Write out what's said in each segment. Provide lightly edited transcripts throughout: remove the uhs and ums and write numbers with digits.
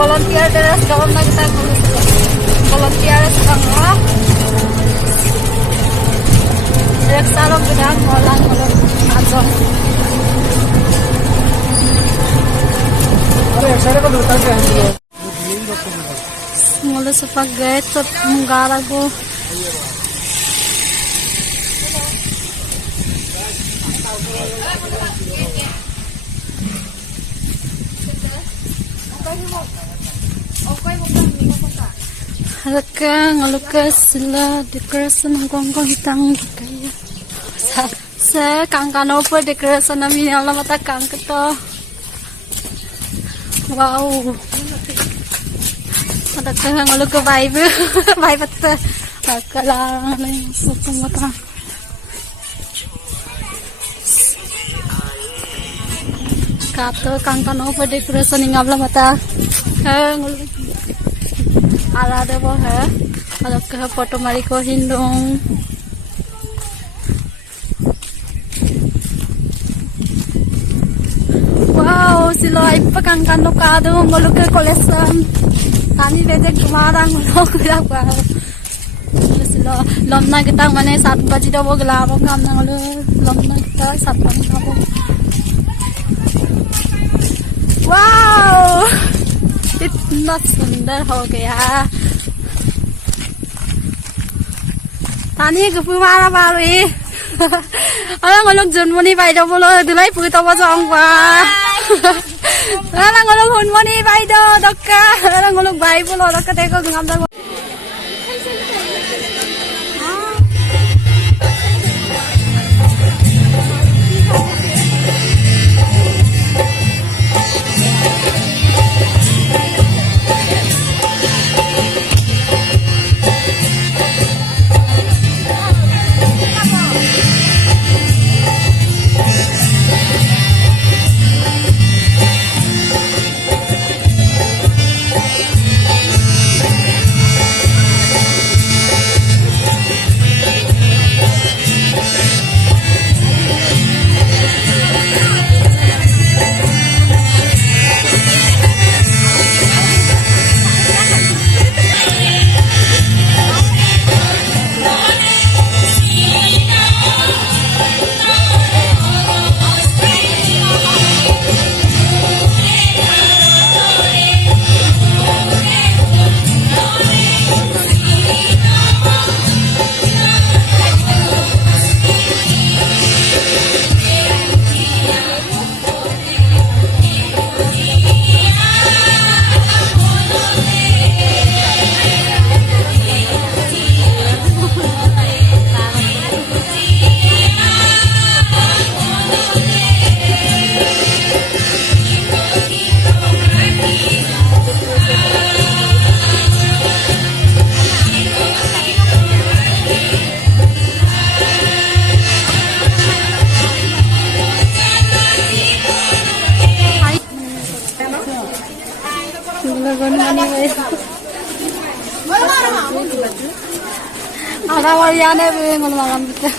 volunteer deres gawam na kita volunteer setengah direk salong gedang ngolang azon ngolo spaghetti mungarago Halaka ngalukas sila decoration hongkong hitang kaya sa kangkano po decoration namin alam mata kang keto wow ada kang ngaluk vibe vibe ta kala nang sukong mata kato kangkano po decoration ngabla mata ngaluk ala ada boh kalau ke foto mariko hindung wow silo ipakang kanu kado ngoluk ke kolesan kami bejek kumarang ngoluk apa silo lomna kita mana 7 baji dah bogla bong kam na ngoluk lomna kita 7 baji dah bong wow इतना सुंदर हो गया पानी गुफुमारा बारी orang ngolok junmoni baido bolo dulai pui to bajong ba orang ngolok hunmoni baido dokka orang ngolok bai bolo dokka teko ngam da ada waliane be ngomong kita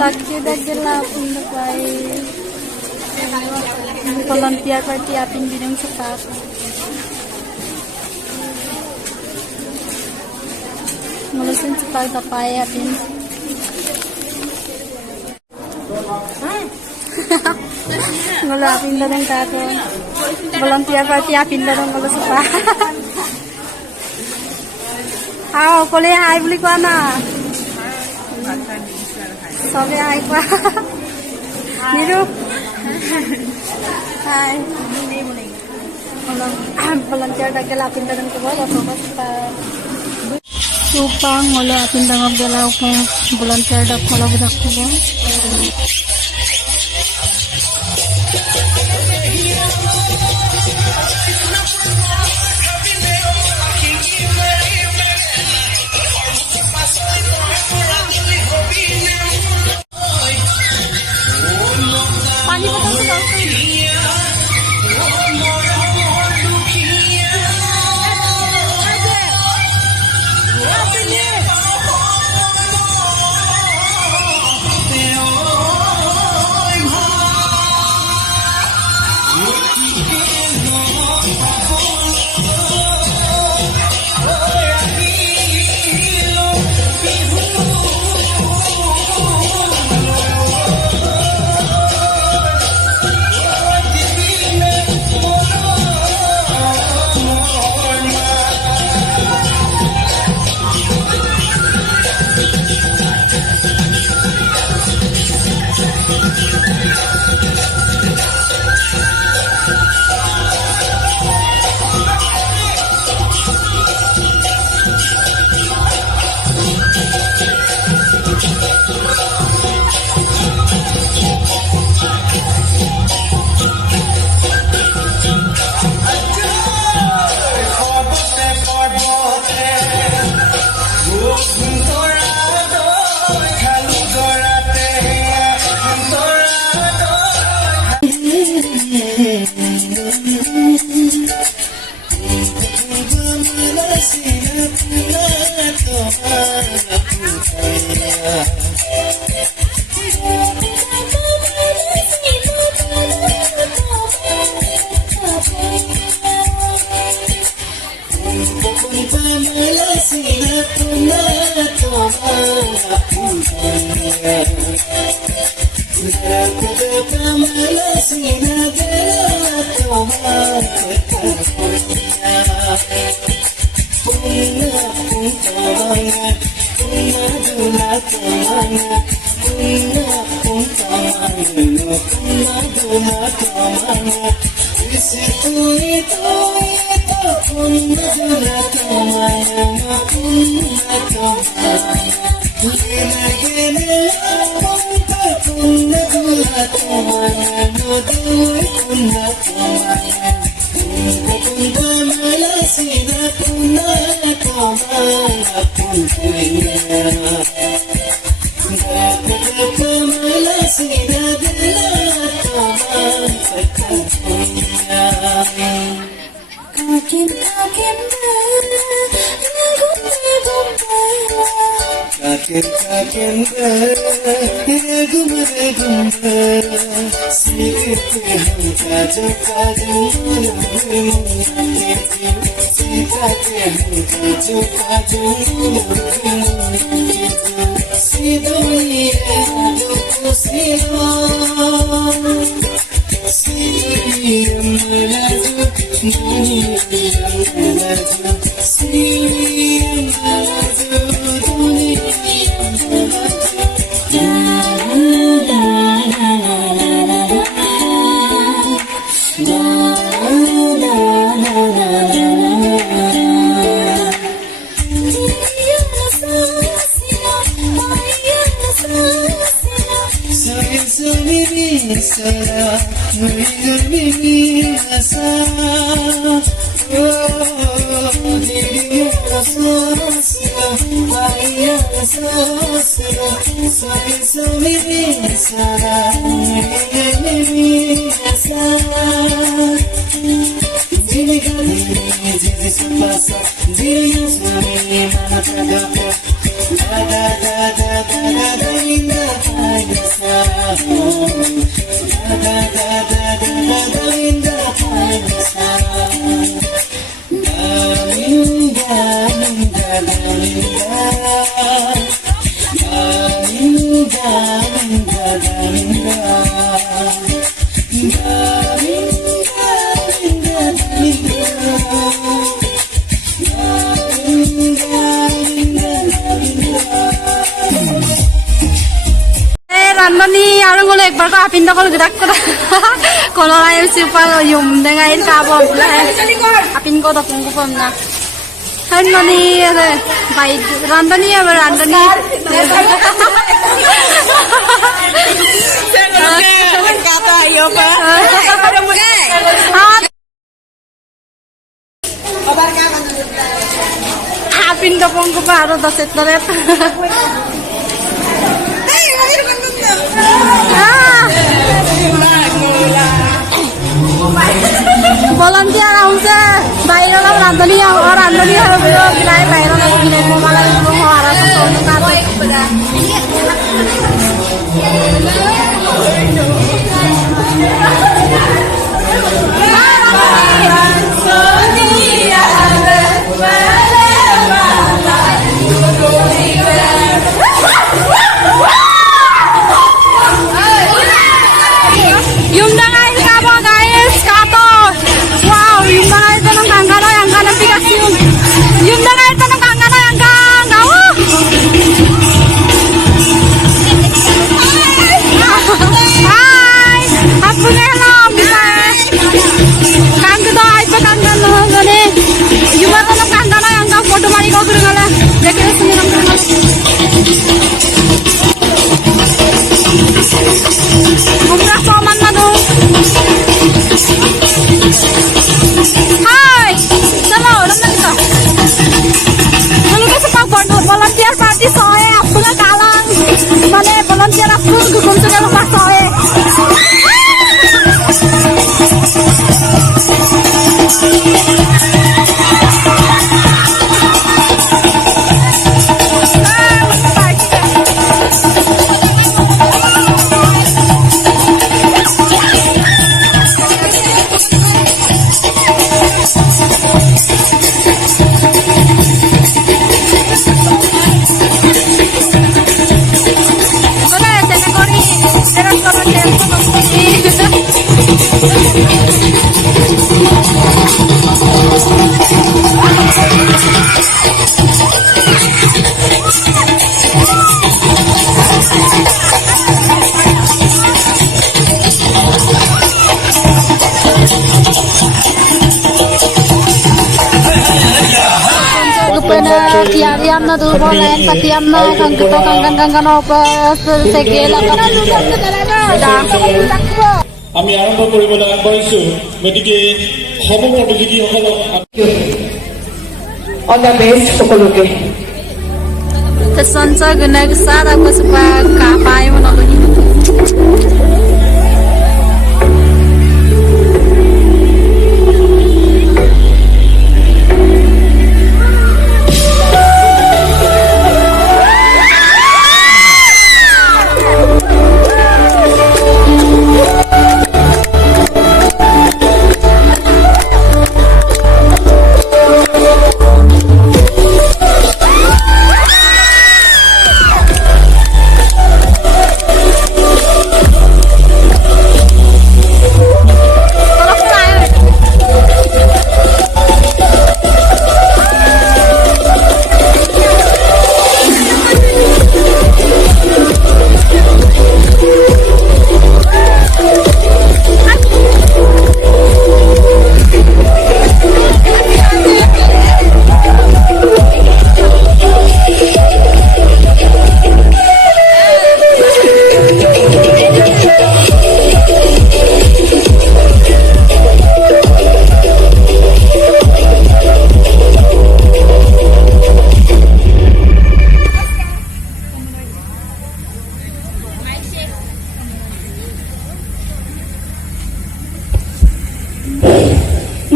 lagi dah gelap untuk baik volunteer party apin bidang sepat ngulusin cepat tapai apin ngulapin dadang kato volunteer party apin dadang ngulus sepat Ao, kole hai buli kwa na. Sobe hai kwa. Niru. Hai. Volunteer dak gela pinta dan ko bola ko basta. Supang wala pinta ngab gela ko volunteer dak ko lag dak ko. Randani arung oleh ekbar ko apin da ko gerak ko kono ayam super yum dengan air kabo apin ko da pungku pamna Randani baik Randani ya Randani kata ayo pa apin da pungku pa aro da setret volunteer हमसे बाहर वाला रांधनी और रांधनी हर video बिलाए बाहर वाला बिलाए को वाला को हमारा तो सोने का na kiariam na dubolan patiam na kang kito kang opera segela আমি আৰম্ভ কৰিবলৈ আগবাঢ়িছো গতিকে সমগ্ৰ প্ৰতিযোগীসকলক অল দ্য বেষ্ট সকলোকে Tersonsa guna gesar aku supaya kapai menolongi.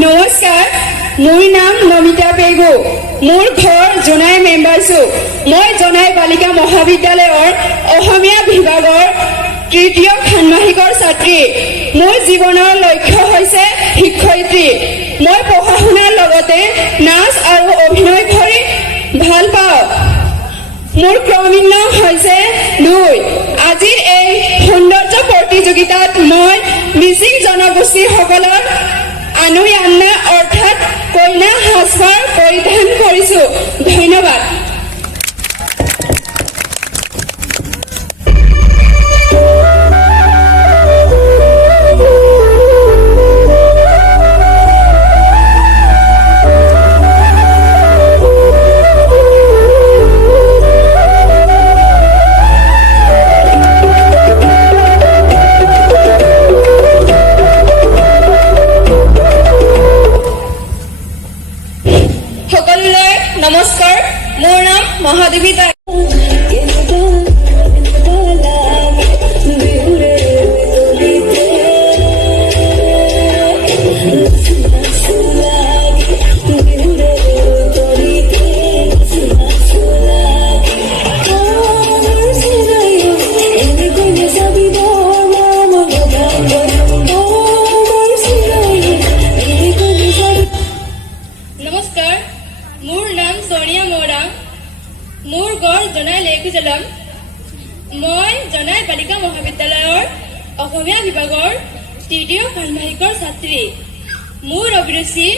নমস্কাৰ মোৰ নাম নমিতা পেগু মোৰ ঘৰ জনাই মেম্বাৰছু মই জনাই বালিকা মহাবিদ্যালয়ৰ অসমীয়া বিভাগৰ তৃতীয় ষান্মাসিকৰ ছাত্ৰী মোৰ জীৱনৰ লক্ষ্য হৈছে শিক্ষয়িত্ৰী মই পঢ়া শুনাৰ লগতে নাচ আৰু অভিনয় কৰি ভাল পাওঁ মোৰ ক্ৰমিক নাম হৈছে 2 আজিৰ এই সৌন্দৰ্য প্ৰতিযোগিতাত মই মিচিং জনগোষ্ঠীসকলৰ আনুয়ান্না অৰ্থাৎ কইনা সাজপাৰ পৰিধান কৰিছো ধন্যবাদ নমস্কাৰ মোৰ নাম মহাদেৱী মোৰ গড় জনাই লেকুজলম মই জনাই বালিকা মহাবিদ্যালয়ৰ অসমীয়া বিভাগৰ তৃতীয় ষান্মাসিকৰ ছাত্ৰী মোৰ অভিৰুচি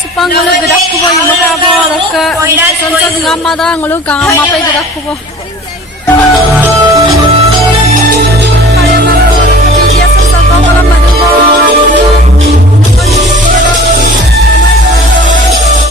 Supang ngulu gedak kubo yung makabo raka. Tersonsa ngama da ngulu kang mapai gedak kubo.